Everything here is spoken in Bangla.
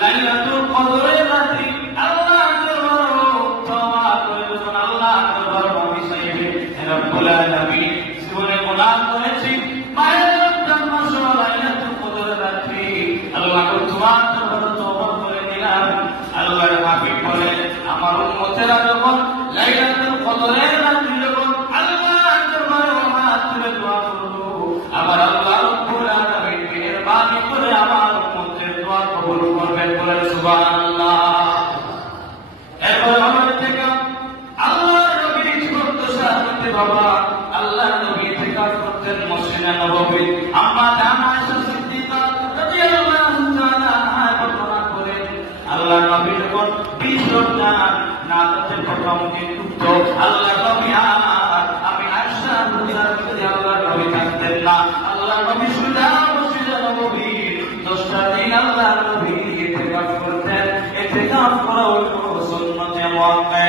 লাইলাতুল কদরের রাতে আল্লাহর দরবারে তওবা করে যখন আল্লাহর দরবারে বিচাইবে রব্বুল আলামিন জীবনে গুনাহ করেছি মায়ের জন্ম সময় লাইলাতুল কদরের রাতে আল্লাহ তোমার দরবারে তওবা করে দিলাম। আল্লাহর হাবিব বলে আমার উম্মতেরা যখন লাইলাতুল কদরের রাতে যখন আল্লাহর দরবারে হাত তুলে দোয়া করবে আবার আল্লাহ রব্বুল আলামিন মেহেরবানি করে আমার উম্মতের দোয়া কবুল করবেন বলে সুবহানাল্লাহ। এরপর আমাদের থেকে আল্লাহর নবী জীবন্ত সাথে বাবা আল্লাহর নবী থেকে করতেন মসজিদে নববী আম্মা জানা আয়েশা সিদ্দিকা রাদিয়াল্লাহু তাআলা আনহা বর্ণনা করেন আল্লাহর নবী যখন বিশ্বটা না করতে প্রথম দিন তো আল্লাহর নবী আমি আয়েশা রাদিয়াল্লাহু নবী থাকতেন না আল্লাহর নবী সুজা মসজিদে নববী 10টা দিন আল্লাহর নবী ইতিকাফ করতেন। ইতিকাফ করা হলো সুন্নতে মুআক্কাদা